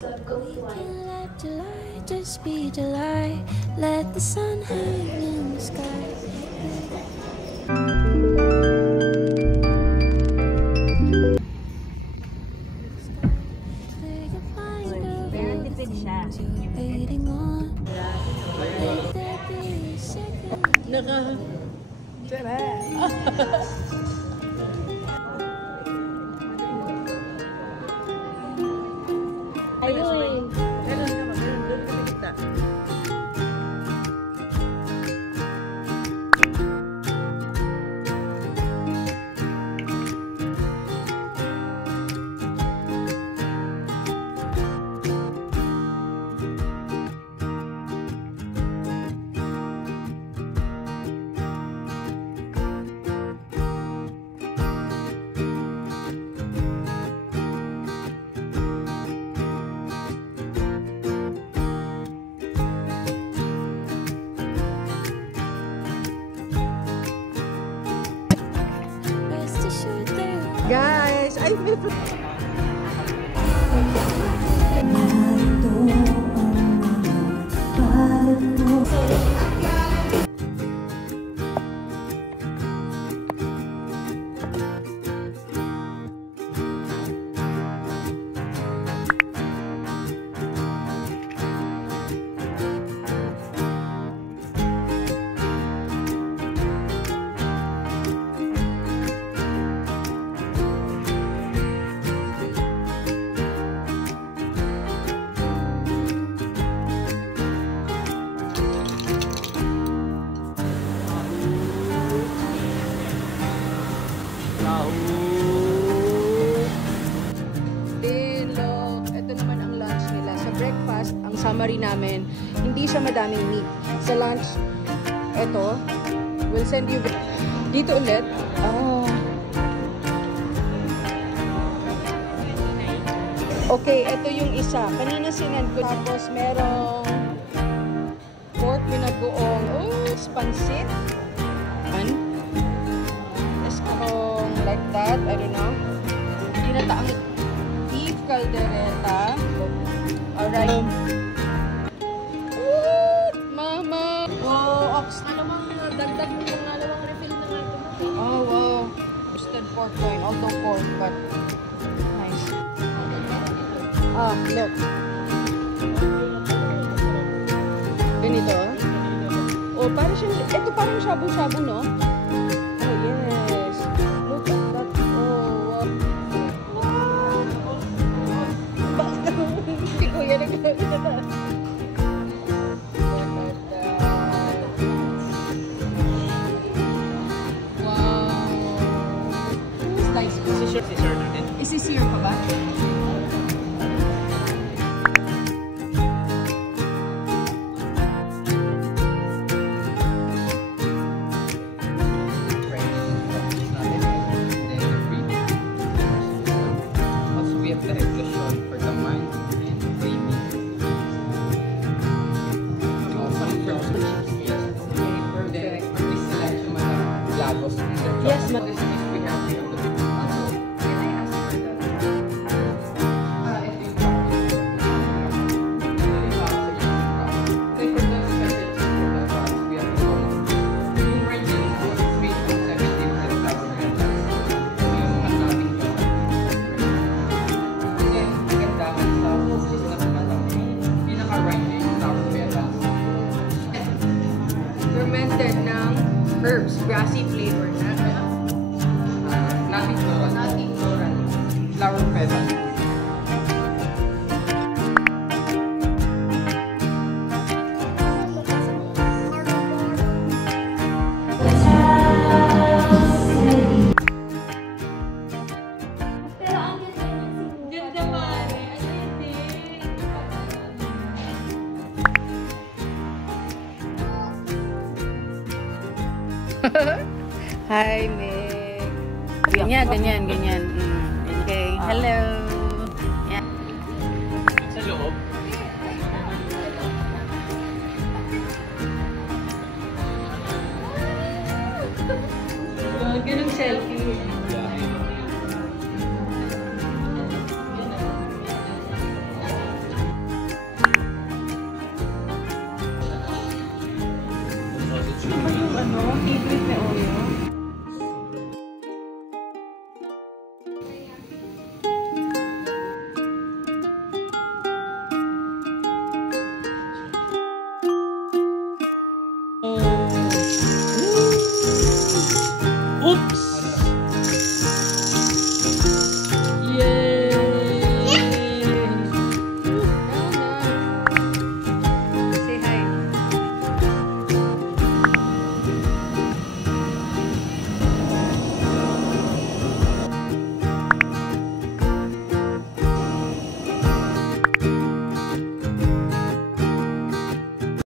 Let July just be July. Let the sun hang in the sky. Pero tipid siya. Ayun. Guys, I feel ang summary namin, hindi siya madaming meat. Sa lunch, eto, we'll send you dito ulit. Okay, eto yung isa. Kanina sinend ko. Tapos merong pork binagoong, pansit. Escarong like that, I don't know. Ginataang beef caldereta. Alright. Mama! Oh, ox. Alamang dagdag mo yung alamang refill na nga ito. Oh, wow. Roasted pork loin. Although pork, but nice. Look. Ganito. Oh, parang siya, ito parang shabu-shabu, no? Oh, yes. Look at that. Oh, wow. Si Kuya nagkakita na. Wow. Slice ko. Sisir natin. Isisir ka ba? Yes, ma'am. Fermented ng herbs, grassy flavor na. Nothing floral. Flower petals. Hi, Meg. Ganyan. Okay, hello. Yeah. Sa loob. Ganun selfie.